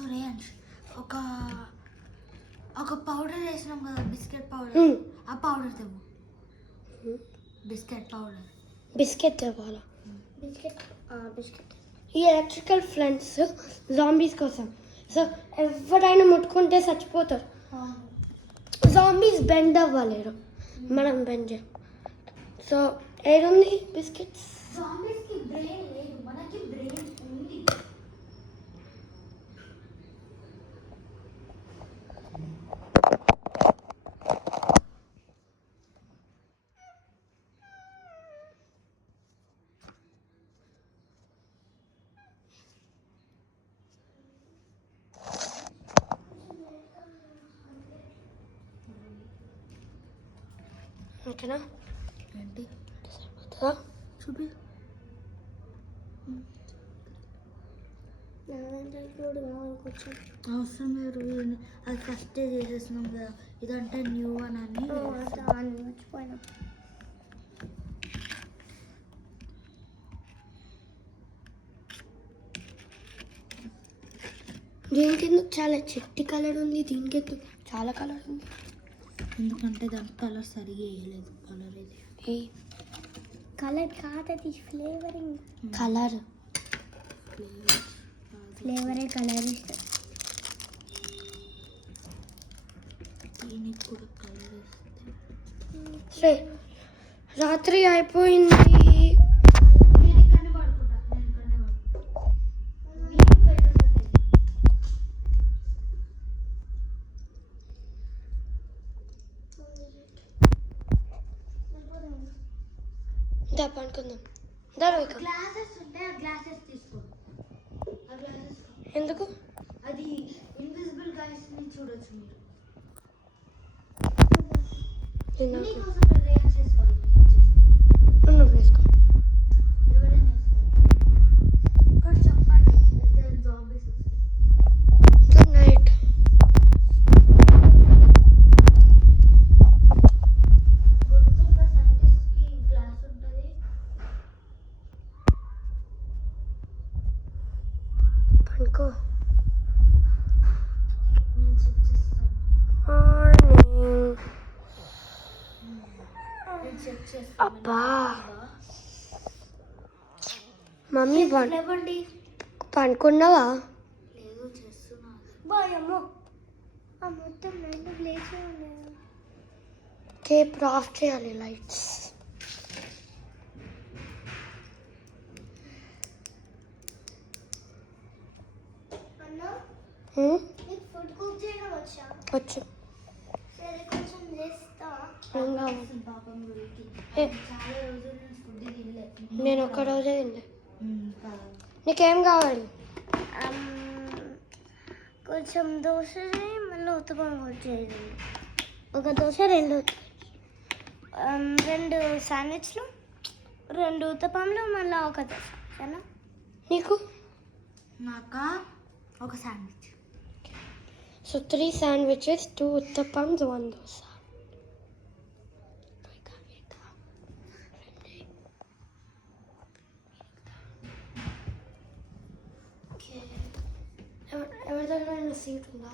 So range ఒక powder వేసినాం కదా, బిస్కెట్ పౌడర్. ఆ పౌడర్ తెమ్ము. Biscuit powder. బిస్కెట్ తేవాలా? బిస్కెట్. ఈ ఎలక్ట్రికల్ ఫ్రెండ్స్ జాంబీస్ కోసం. సో ఎవరైనా ముట్టుకుంటే చచ్చిపోతారు. జాంబీస్ బెండ్ అవ్వలేరు, మనం బెండ్ చేయం. సో ఏడుంది బిస్కెట్స్? జాంబీస్కి బ్రెయిన్ లేదు, మనకి బ్రెయిన్ ఉంది. ఓకేనా? ఏంటి సరిపోతుందా? చూపి. అవసరం లేదు, అది ఫస్ట్ చేసేసినాం కదా, ఇదంటే న్యూ అని మర్చిపోయినా. దీనికి ఎందుకు చాలా చెట్టి కలర్ ఉంది, దీనికి ఎందుకు చాలా కలర్ ఉంది? ఎందుకంటే దానికి కలర్ సరిగా వేయలేదు. కలర్ ఇది కలర్ కాదది, ఫ్లేవరింగ్. కలర్ ఫ్లేవరే కలర్ ఇస్తుంది. దీనికి కూడా కలర్ ఇస్తుంది. సరే రాత్రి అయిపోయింది. పడుకుందాం. గ్లాసెస్ ఉంటే ఆ గ్లాసెస్ తీసుకో. ఆ గ్లాసెస్ ఎందుకు? అది ఇన్విజిబుల్ గైస్ ని చూడొచ్చు మీరు. నీకోసం రియాక్ట్ చేసుకోవాలి. నువ్వు వేసుకో. ఎవరైనా ఇక్కడ చెప్పండి, జాంబీస్ వస్తాయి. Good night. గుర్తుందా సైంటిస్ట్ కి గ్లాస్ ఉంటుంది. పడుకో. నేను చెక్ చేస్తాను. నేను చెక్ చేస్తాను. అబ్బా మమ్మీ లేవండి. పడుకున్నావా? లేదు, చేస్తున్నా. బాయమ్మో మొత్తం నైన్ ప్లేస్ ఉన్నాయి. కేప్ ఆఫ్ చేయాలి లైట్స్. ఫుడ్ కుక్ చేయడం వచ్చా? వచ్చు. సరే కొంచెం చేస్తా. పాపం గురికి చాలా రోజుల నుంచి ఫుడ్ తినలేదు. నేను ఒక్క రోజే తిండే. నీకేం కావాలి? కొంచెం దోశ మళ్ళీ ఉత్తపం వచ్చేది. ఒక దోశ, రెండు శాండ్విచ్లు, 2 ఉత్తపంలు, మళ్ళీ ఒక దోశ. సరేనా? నీకు? నాకా ఒక sandwich. So 3 sandwiches, 2 uttapams, 1 dosa. ఎవరి దగ్గర సీట్ ఉందా?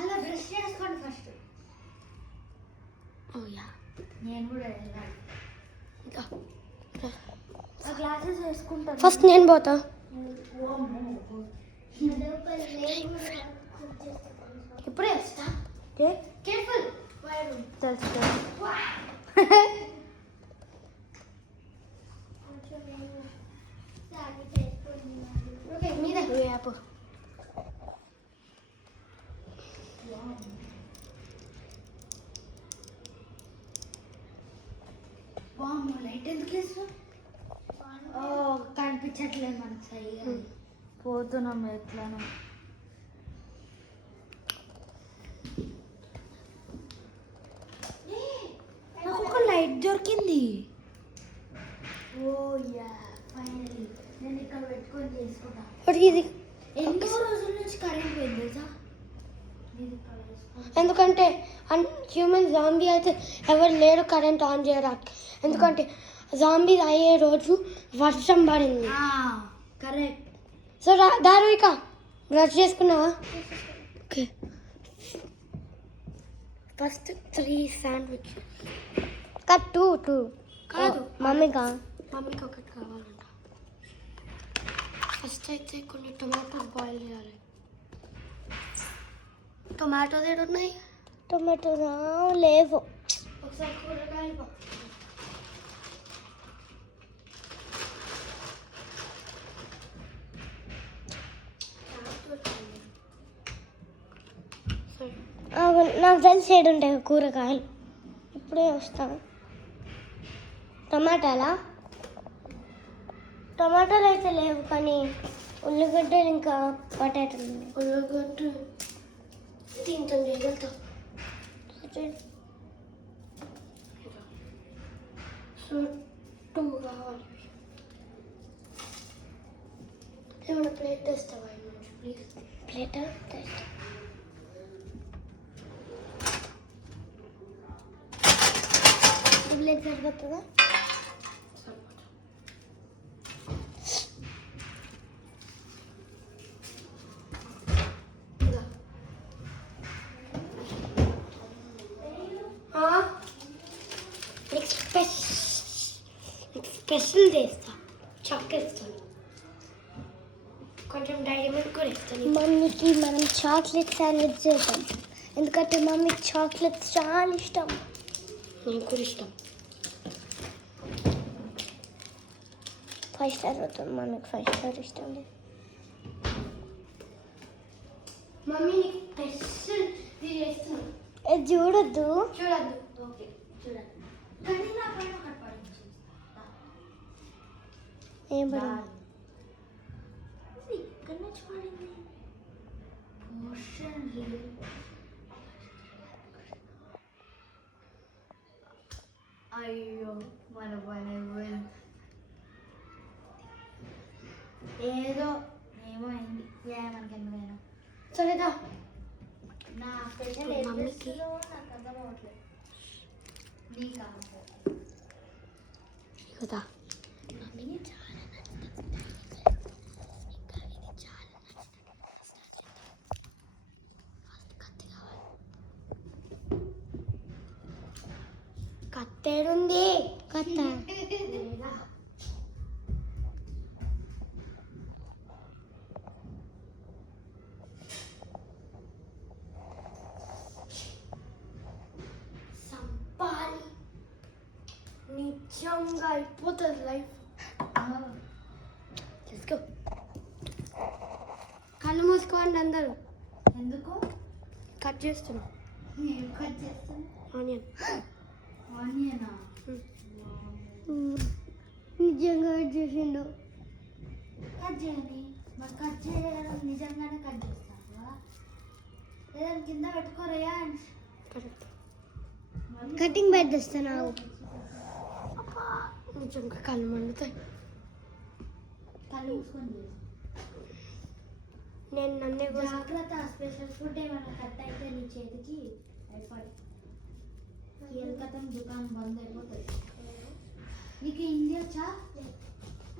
అలా బ్రష్ చేసుకోండి ఫస్ట్. ఓ యా, నేను కూడా వెళ్ళాలి. ఆ గ్లాసెస్ వేసుకుంటాను. ఫస్ట్ నేను పోతా. ఇప్పుడే వస్తా. కేర్ఫుల్. తెలుసు. ఓకే, మీద యాప్. లైట్ ఎందుకు వేస్తాం? కనిపించట్లేదు మనకు సరిగా. పోతున్నాం ఎట్లానో. నాకు ఒక లైట్ దొరికింది. ఓ యా, ఫైనల్లీ. నేను ఇక్కడ పెట్టుకొని చేసుకుంటా. ఇది ఎన్నో రోజుల నుంచి కరెంట్ పోయింది తెలుసా? ఎందుకంటే హ్యూమన్ జాంబీ అయితే ఎవరు లేరు కరెంట్ ఆన్ చేయడానికి. ఎందుకంటే జాంబీ అయ్యే రోజు వర్షం పడింది. కరెక్ట్. సో దారువిక బ్రష్ చేసుకున్నావా? ఓకే. First 3 sandwich. టూ కాదు మమ్మీకి ఒకటి కావాలంట. ఫస్ట్ అయితే కొన్ని టొమాటోస్ బాయిల్ చేయాలి. టొమాటోస్ ఏడు ఉన్నాయి? టొమాటోస్ లేవు. ఒకసారి కూరగాయలు నాకు తెలిసి ఏడు ఉంటాయి కూరగాయలు. ఇప్పుడే వస్తాను. టమాటాలు అయితే లేవు, కానీ ఉల్లిగడ్డలు ఇంకా పొటాటోలు ఉన్నాయి. ఉల్లగడ్డ దీంతో చేయగలుగుతా. సో 2 కావాలి. ఏమైనా ప్లేట్ తెస్తావా ప్లీజ్? ప్లేట్ ప్లేట్ సరిపోతుందా? స్పెషల్ చేస్తా, చక్కేస్తాను, కొంచెం డైరీ మిల్క్ కూడా ఇస్తాను. మమ్మీకి మనం చాక్లెట్ శాండ్విచ్ చేద్దాం, ఎందుకంటే మమ్మీకి చాక్లెట్స్ చాలా ఇష్టం. నాకు కూడా ఇష్టం. 5 స్టార్ అవుతుంది. మమ్మీకి 5 స్టార్ ఇష్టం లేదు. మమ్మీ నీకు స్పెషల్ ఇది చేస్తున్నాను. ఇది చూడొద్దు. చూడద్దు. ఓకే చూడద్దు. కానీ నా పైన ఒకటి పడింది. ఏం పడింది? ఇక్కడ నుంచి పడింది. పోర్షన్ అయ్యో మన పని ఏదో ఏమో అయింది. మనకి ఎందుకైనా సరేదా? నా స్పెషల్ మమ్మీకి నాకు అర్థం అవ్వట్లేదు. నీ కాదు కదా మమ్మీని కత్తేడుంది? కత్త సంపాలి నిజంగా అయిపోతుంది లైఫ్. తీసుకో. కళ్ళు మూసుకోండి అందరూ. ఎందుకు కట్ చేస్తున్నా. ఏం కట్ చేస్తాను? ఆనియన్. ఆనియనా? నిజంగా చేసిండు. కట్ చేయండి. మరి కట్ చేయడం నిజంగానే కట్ చేస్తాను కదా, లేదా కింద పెట్టుకోరయ్యా. కరెక్ట్. కటింగ్ బెడ్ తెస్తాను. నిజంగా కళ్ళు మండుతాయి. కళ్ళు మూసుకొని చేసి నేను నన్నే జాగ్రత్త. స్పెషల్ ఫుడ్ ఏమైనా కట్ అయితే నీ చేతికి అయిపోయి కీలకతం దుకాణం బంద్ అయిపోతుంది. నీకు హిందీ వచ్చా?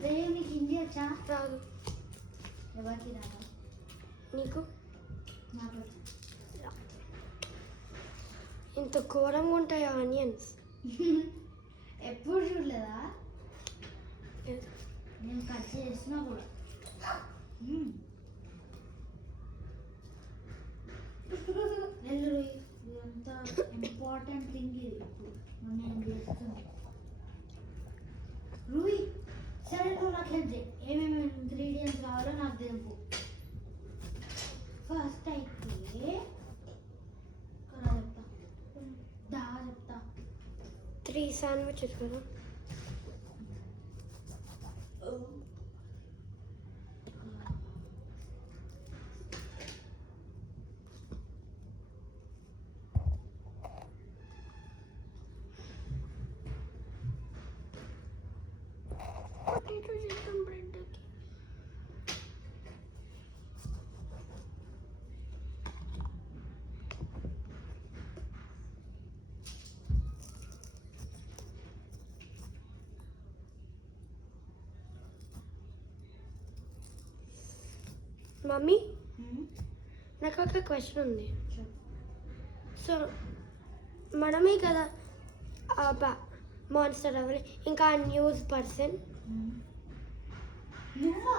రేవు నీకు హిందీ వచ్చా? రాదు. ఎవరికి రాదా? నీకు? నాకు వచ్చా. ఇంత ఘోరంగా ఉంటాయి ఆనియన్స్. ఎప్పుడు చూడలేదా? నేను కట్ చేసినా కూడా. ఇదంతా ఇంపార్టెంట్ థింగ్ ఇది. ఇప్పుడు నేను చేస్తున్నాను. రూయి సరే, నువ్వు నాకు హెల్ప్ చేయి. ఏమేమి ఇంగ్రీడియంట్స్ కావాలో నాకు తెలుపు. ఫస్ట్ అయితే చెప్తా చెప్తా 3 శాండ్విచెస్ కదా. మమ్మీ హ్మ్? నాకు ఒక క్వశ్చన్ ఉంది. చెప్పు. సో మనమే కదా మాన్స్టర్ అవ్వాలి, ఇంకా న్యూస్ పర్సన్ హ్మ్. నువ్వా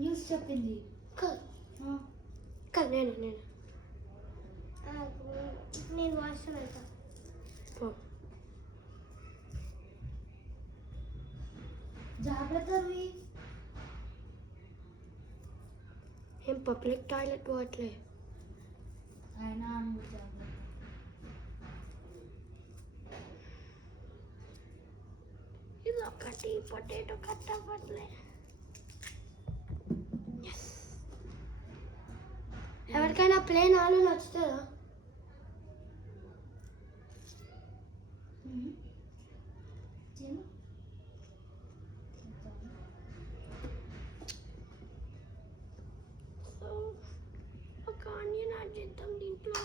న్యూస్ చెప్పింది? ఆ. కదా నేను నేను వాష్రూమ్ వెళ్తా. జాగ్రత్త రవి. ఏం పబ్లిక్ టాయిలెట్ పోవట్లే. అయినా నువ్వు జాగ్రత్త. ఇది ఒకటి పొటాటో కట్ అవ్వట్లే. ఎవరికైనా ప్లేన్ ఆలు నచ్చుతుందా? హ్మ్? తిను. సో ఒక ఆనియన్ యాడ్ చేద్దాం దీంట్లో.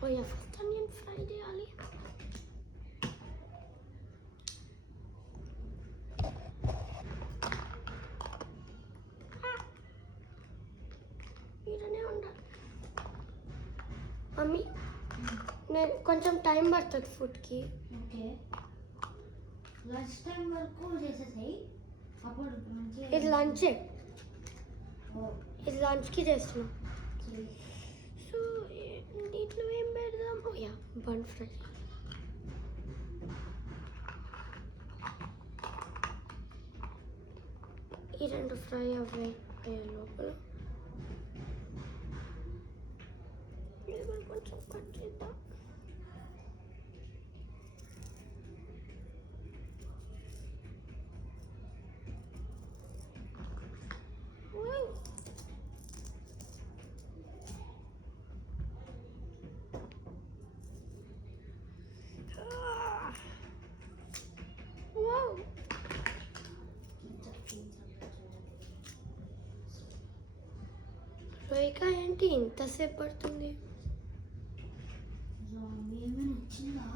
ఫస్ట్ ఆనియన్ ఫ్రై చేయాలి. ఇలానే ఉండాలి. మమ్మీ నేను కొంచెం టైం పడుతుంది ఫుడ్కి. ఓకే, లంచ్ టైం వరకు చేసేసాయి. అప్పుడు మంచిగా ఇది లంచే, ఓ, ఇది లంచ్కి చేస్తున్నాం. చెయ్యి. సో దీంట్లో ఏం పెడదాం? Bun fry. ఈ రెండు ఫ్రై అయ్యే లోపల ఇది కూడా కొంచెం కట్ చేద్దాం. రోయికా ఏంటి ఇంతసేపు పడుతుంది? జాంబీ ఏమైనా వచ్చిందా?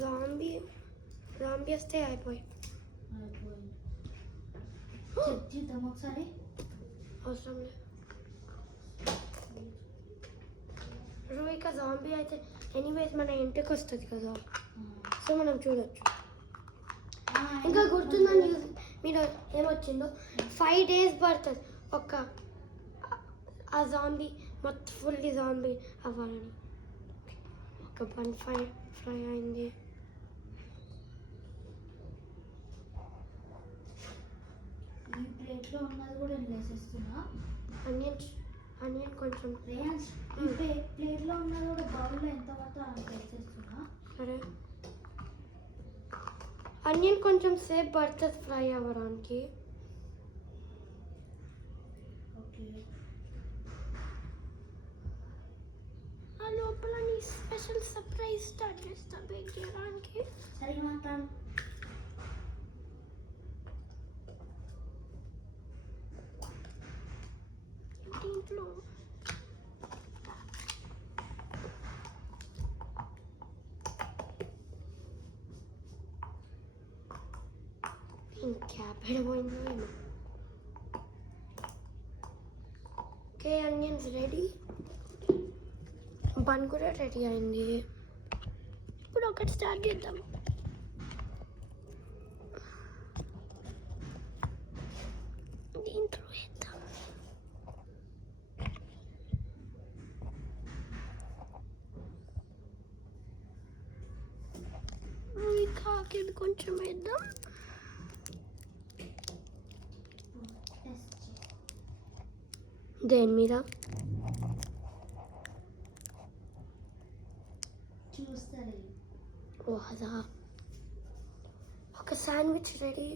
జాంబీ వస్తే అయిపోయి. అయిపోయింది. చెక్ చేద్దాం ఒకసారి. అవసరం లేదు. రోయికా జాంబీ అయితే ఎనీవేస్ మన ఇంటికి వస్తుంది కదా, సో మనం చూడొచ్చు. ఇంకా గుర్తుందని మీరు ఏమొచ్చిందో 5 days పడుతుంది ఆ జాంబీ మొత్తం ఫుల్లీ జాంబీ అవ్వాలని. ఒక బన్ ఫ్రై అయింది. ఈ ప్లేట్లో ఉన్నది కూడా నేను వేసేస్తున్నా. ఆనియన్ కొంచెం. రేయాన్స్, ఈ ప్లేట్లో ఉన్నది కూడా బౌల్లో ఎంత పడుతుందో అంత వేసేస్తున్నా. సరే, ఆనియన్ కొంచెం సేపు పడుతుంది ఫ్రై అవ్వడానికి. ఓకే, ఆ లోపల నీ స్పెషల్ సర్ప్రైజ్ స్టార్ట్ చేస్తా బేక్ చేయడానికి. సరే మాట్లాడు. దీంట్లో ఇంకా పెడబోయిందో ఏమో. ఓకే, ఆనియన్స్ రెడీ, బన్ కూడా రెడీ అయింది. ఇప్పుడు ఒకటి స్టార్ట్ చేద్దాం. దీంట్లో వేద్దాం. ఇంకా ఇది కొంచెం వేద్దాం. టెస్ట్ చేయి. దేని మీద? చూస్తారు. ఓ అదా, ఒక శాండ్విచ్ రెడీ.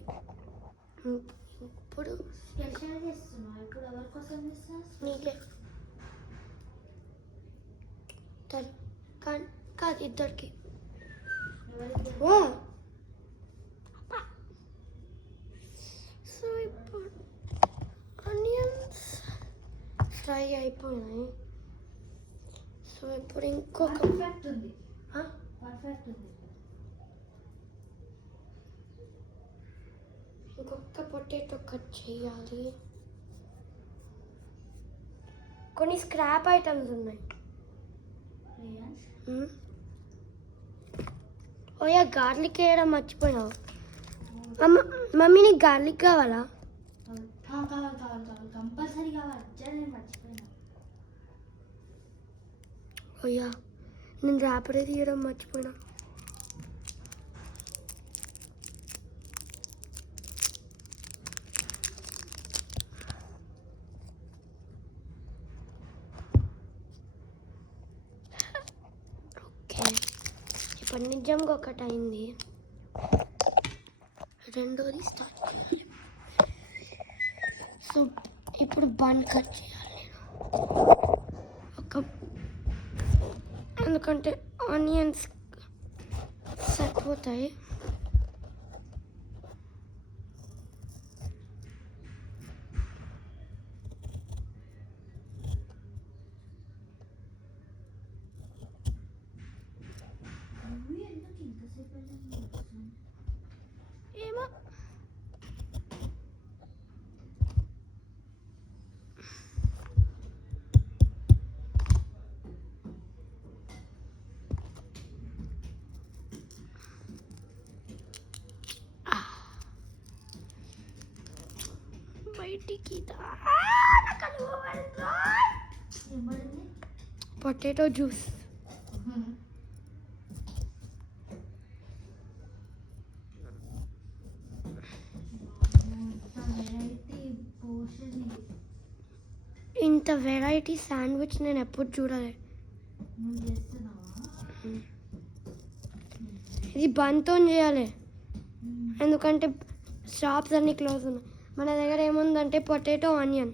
ఇప్పుడు స్పెషల్ చేస్తున్నా. ఇప్పుడు ఎవరి కోసం చేస్తా? నీకే కాదు, ఇద్దరికి. ఎవరికి? వా, సో ఇప్పుడు ఆనియన్స్ ఫ్రై అయిపోయినాయి. సో ఇప్పుడు ఇంకొక పర్ఫెక్ట్ ఉంది. పర్ఫెక్ట్ ఉంది. ఇంకొక పొటాటో కట్ చేయాలి. కొన్ని స్క్రాప్ ఐటమ్స్ ఉన్నాయి. ఓయా గార్లిక్ వేయడం మర్చిపోయావు. మమ్మీ నీకు గార్లిక్ కావాలా? కావాలి కంపల్సరీ కావాలి. అజ్జానే మర్చిపోయినా. ఓయా నేను ర్యాపరే తీయడం మర్చిపోయినా. ఓకే ఇప్పుడు నిజంగా ఒకటి అయింది. రెండోది స్టార్ట్ చేయాలి. సో ఇప్పుడు బన్ కట్ చేయాలి నేను ఎందుకంటే ఆనియన్స్ సరిపోతాయి. ఎందుకు ఇంతసేపు ఏమో బయటికి పొటాటో జ్యూస్. ఇంత వెరైటీ శాండ్విచ్ నేను ఎప్పుడు చూడలే. ఇది బంతో చేయాలి ఎందుకంటే షాప్స్ అన్నీ క్లోజ్ ఉన్నాయి. మన దగ్గర ఏముందంటే పొటాటో ఆనియన్.